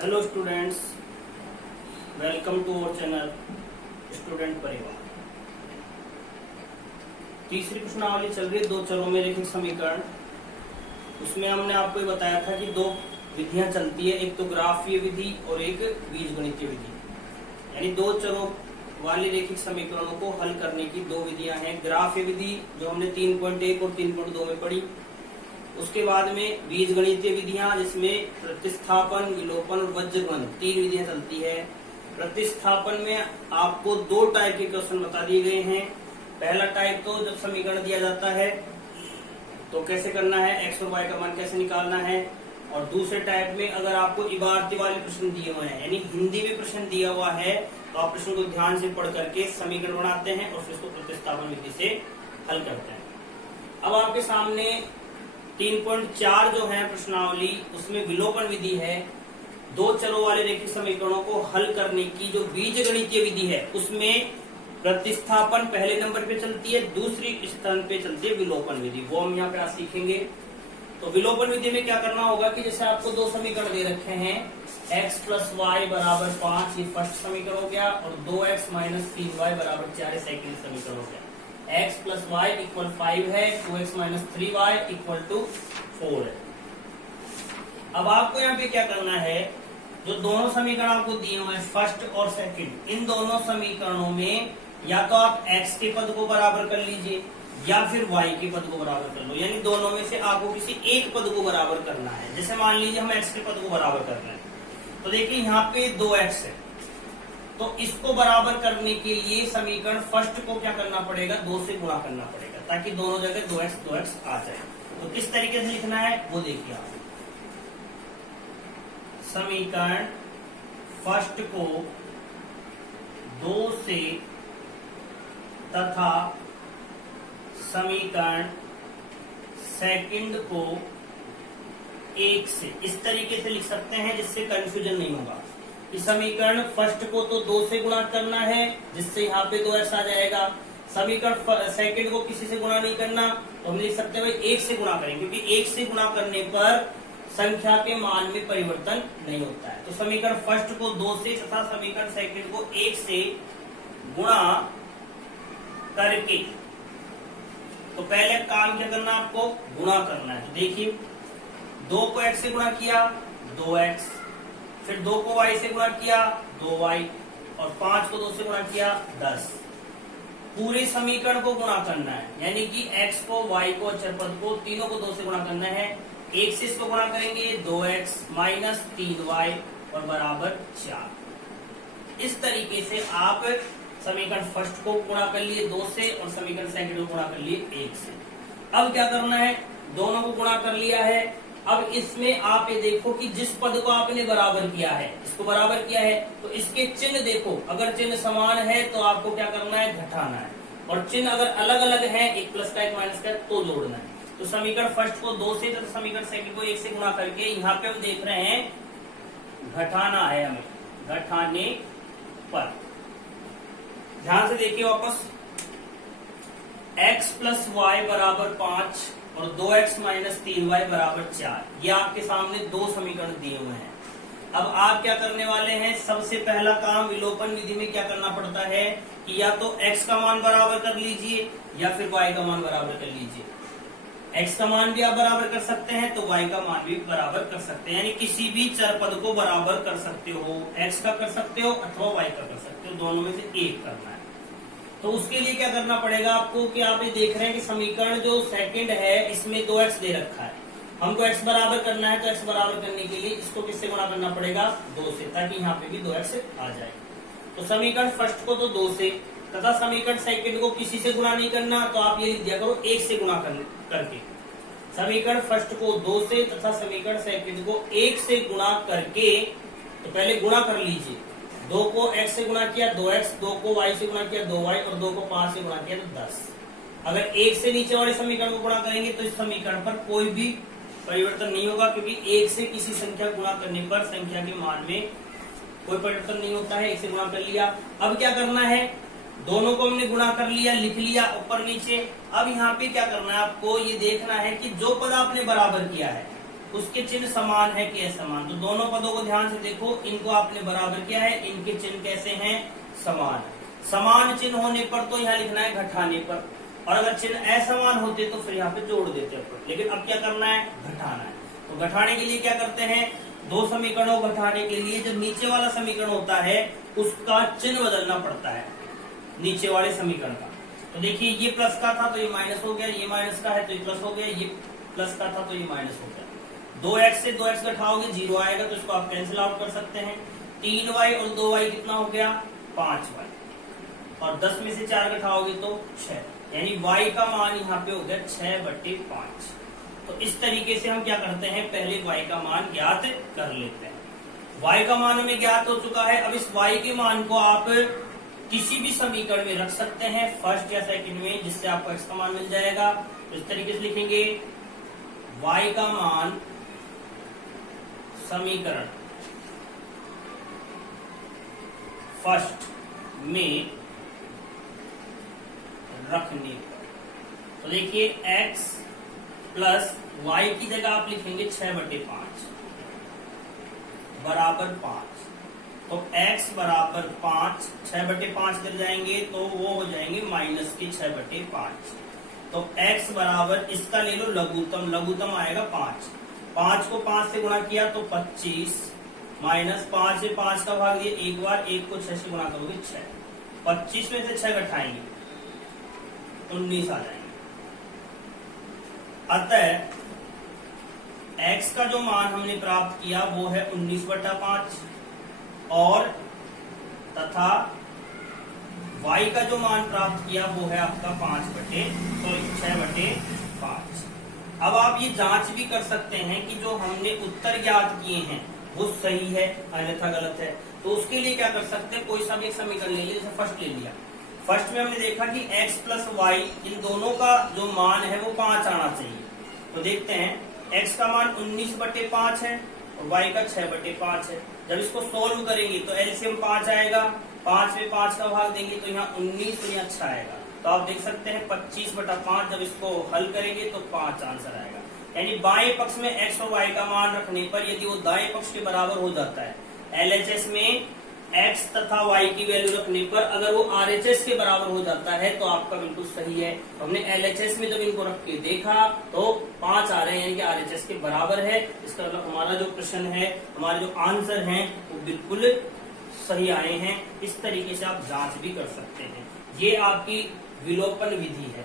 Hello students, welcome to our channel student परिवार। तीसरी प्रश्नावली चल रही है दो चरों में रैखिक समीकरण। उसमें हमने आपको ये बताया था कि दो विधियां चलती है, एक तो ग्राफीय विधि और एक बीजगणितीय विधि। यानी दो चरों वाले रैखिक समीकरणों को हल करने की दो विधियां हैं। ग्राफीय विधि जो हमने 3.1 और 3.2 में पढ़ी, उसके बाद में बीजगणितीय विधियां जिसमें प्रतिस्थापन, विलोपन और वज्रगुणन तीन विधियां चलती है। प्रतिस्थापन में आपको दो टाइप के क्वेश्चन बता दिए गए हैं। पहला टाइप तो जब समीकरण दिया जाता है तो कैसे करना है, एक्स और वाई का मान कैसे निकालना है। और दूसरे टाइप में अगर आपको इबारती वाले प्रश्न दिए हुए हैं, यानी हिंदी में प्रश्न दिया हुआ है, तो आप प्रश्न को ध्यान से पढ़ करके समीकरण बनाते हैं और फिर उसको प्रतिस्थापन विधि से हल करते हैं। अब आपके सामने 3.4 जो है प्रश्नावली, उसमें विलोपन विधि है। दो चरों वाले रैखिक समीकरणों को हल करने की जो बीजगणितीय विधि है उसमें प्रतिस्थापन पहले नंबर पे चलती है, दूसरी स्थान पे चलती है विलोपन विधि। वो हम यहाँ पे आज सीखेंगे। तो विलोपन विधि में क्या करना होगा कि जैसे आपको दो समीकरण दे रखे हैं, x + y = 5, ये फर्स्ट समीकरण हो गया, और 2x - 3y = 4 ये सेकंड समीकरण हो गया। x + y = 5 है, 2x - 3y = 4 है। अब आपको यहाँ पे क्या करना है, जो दोनों समीकरण आपको दिए हुए हैं फर्स्ट और सेकंड, इन दोनों समीकरणों में या तो आप x के पद को बराबर कर लीजिए या फिर y के पद को बराबर कर लो। यानी दोनों में से आपको किसी एक पद को बराबर करना है। जैसे मान लीजिए हम x के पद को बराबर कर रहे हैं, तो देखिए यहाँ पे 2x है, तो इसको बराबर करने के लिए समीकरण फर्स्ट को क्या करना पड़ेगा, 2 से गुणा करना पड़ेगा, ताकि दोनों जगह 2x आ जाए। तो किस तरीके से लिखना है वो देखिए आप। समीकरण फर्स्ट को 2 से तथा समीकरण सेकंड को 1 से, इस तरीके से लिख सकते हैं जिससे कंफ्यूजन नहीं होगा। इस समीकरण फर्स्ट को तो 2 से गुणा करना है, जिससे यहाँ पे 2x आ जाएगा। समीकरण सेकंड को किसी से गुणा नहीं करना, तो हम लिख सकते हैं भाई 1 से गुणा करें, क्योंकि 1 से गुणा करने पर संख्या के मान में परिवर्तन नहीं होता है। तो समीकरण फर्स्ट को 2 से तथा समीकरण सेकंड को 1 से गुणा करके, तो पहले काम क्या करना, आपको गुणा करना है। तो देखिए 2 को x से गुणा किया 2x, फिर 2 को y से गुणा किया 2y, और 5 को 2 से गुणा किया 10। पूरे समीकरण को गुणा करना है, यानी कि x को, y को, अचर पद को, तीनों को 2 से गुणा करना है। 1 से इसको गुणा करेंगे 2x - 3y और बराबर 4। इस तरीके से आप समीकरण फर्स्ट को गुणा कर लिए 2 से और समीकरण सेकंड को गुणा कर लिए 1 से। अब क्या करना है, दोनों को गुणा कर लिया है। अब इसमें आप ये देखो कि जिस पद को आपने बराबर किया है, इसको बराबर किया है, तो इसके चिन्ह देखो, अगर चिन्ह समान है तो आपको क्या करना है, घटाना है। और चिन्ह अगर अलग अलग है, एक प्लस का एक माइनस का, तो जोड़ना है। तो समीकरण फर्स्ट को 2 से तथा समीकरण सेकंड को 1 से गुणा करके यहाँ पे हम देख रहे हैं घटाना है, हमें घटाने पर। ध्यान से देखिए वापस, x + y = 5 और 2x - 3y = 4, ये आपके सामने दो समीकरण दिए हुए हैं। अब आप क्या करने वाले हैं, सबसे पहला काम विलोपन विधि में क्या करना पड़ता है कि या तो x का मान बराबर कर लीजिए या फिर y का मान बराबर कर लीजिए। x का मान भी आप बराबर कर सकते हैं तो y का मान भी बराबर कर सकते हैं, यानी किसी भी चर पद को बराबर कर सकते हो। x का कर सकते हो अथवा y का कर सकते हो, दोनों में से एक करना है। तो उसके लिए क्या करना पड़ेगा आपको कि आप ये देख रहे हैं कि समीकरण जो सेकंड है इसमें 2x दे रखा है, हमको x बराबर करना है। तो x बराबर करने के लिए इसको किससे गुणा करना पड़ेगा, 2 से, ताकि यहाँ पे भी 2x आ जाए। तो समीकरण फर्स्ट को तो 2 से तथा समीकरण सेकंड को किसी से गुणा नहीं करना, तो आप ये लिख दिया करो 1 से गुणा करके। समीकरण फर्स्ट को 2 से तथा समीकरण सेकंड को 1 से गुणा करके, तो पहले गुणा कर लीजिए। 2 को x से गुणा किया 2x, 2 को y से गुणा किया 2y और 2 को 5 से गुणा किया तो 10। अगर 1 से नीचे वाले समीकरण को गुणा करेंगे तो इस समीकरण पर कोई भी परिवर्तन नहीं होगा, क्योंकि 1 से किसी संख्या गुणा करने पर संख्या के मान में कोई परिवर्तन नहीं होता है। 1 से गुणा कर लिया। अब क्या करना है, दोनों को हमने गुणा कर लिया, लिख लिया ऊपर नीचे। अब यहाँ पे क्या करना है, आपको ये देखना है कि जो पद आपने बराबर किया है उसके चिन्ह समान है कि असमान। तो दोनों पदों को ध्यान से देखो, इनको आपने बराबर किया है, इनके चिन्ह कैसे हैं, समान। समान चिन्ह होने पर तो यहाँ लिखना है घटाने पर, और अगर चिन्ह असमान होते तो फिर यहाँ पे जोड़ देते अपन। लेकिन अब क्या करना है, घटाना है। तो घटाने के लिए क्या करते हैं, दो समीकरणों को घटाने के लिए जो नीचे वाला समीकरण होता है उसका चिन्ह बदलना पड़ता है, नीचे वाले समीकरण का। तो देखिए ये प्लस का था तो ये माइनस हो गया, ये माइनस का है तो ये प्लस हो गया, ये प्लस का था तो ये माइनस हो गया। 2x से 2x घटाओगे 0 आएगा, तो इसको आप कैंसिल आउट कर सकते हैं। 3y और 2y कितना हो गया, 5y, और 10 में से 4 घटाओगे तो 6, यानी y का मान यहाँ पे हो गया 6/5। तो इस तरीके से हम क्या करते हैं, पहले y का मान ज्ञात कर लेते हैं। y का मान हमें ज्ञात हो चुका है। अब इस y के मान को आप किसी भी समीकरण में रख सकते हैं, फर्स्ट या सेकंड में, जिससे आपको x का मान मिल जाएगा। तो इस तरीके से लिखेंगे, y का मान समीकरण फर्स्ट में रखने पर, तो देखिए x प्लस y की जगह आप लिखेंगे 6/5 बराबर 5। तो x बराबर 5, 6/5 कर जाएंगे तो वो हो जाएंगे माइनस के 6/5। तो x बराबर, इसका ले लो लघुत्तम, लघुत्तम आएगा 5। 5 को 5 से गुणा किया तो 25, माइनस 5 से 5 का भाग दिया एक बार, 1 को 6 से गुणा करोगे 6। 25 में से 6 घटाएंगे 19 आ जाएंगे। अतः x का जो मान हमने प्राप्त किया वो है 19/5, और तथा y का जो मान प्राप्त किया वो है आपका 6/5। अब आप ये जांच भी कर सकते हैं कि जो हमने उत्तर ज्ञात किए हैं वो सही है अन्यथा गलत है। तो उसके लिए क्या कर सकते हैं, कोई सा भी एक समीकरण ले लिया, जैसे फर्स्ट ले लिया। फर्स्ट में हमने देखा कि x प्लस y, इन दोनों का जो मान है वो 5 आना चाहिए। तो देखते हैं, x का मान 19/5 है और y का 6/5 है। जब इसको सोल्व करेंगे तो एलसीएम 5 आएगा, 5 में 5 का भाग देंगे तो यहाँ 19 तो यहाँ 6 आएगा। तो आप देख सकते हैं 25/5, जब इसको हल करेंगे तो 5 आंसर आएगा। यानी बाएं पक्ष में x और y का मान रखने पर यदि वो दाएं पक्ष के बराबर हो जाता है, LHS में x तथा y की वैल्यू रखने पर अगर वो RHS के बराबर हो जाता है तो आपका बिल्कुल सही है। हमने LHS में जब इनको रख के देखा तो 5 आ रहे हैं कि RHS के बराबर है। इसका मतलब हमारा जो प्रश्न है, हमारे जो आंसर हैं वो बिल्कुल सही आए हैं। इस तरीके से आप जांच भी कर सकते हैं। ये आपकी विलोपन विधि है।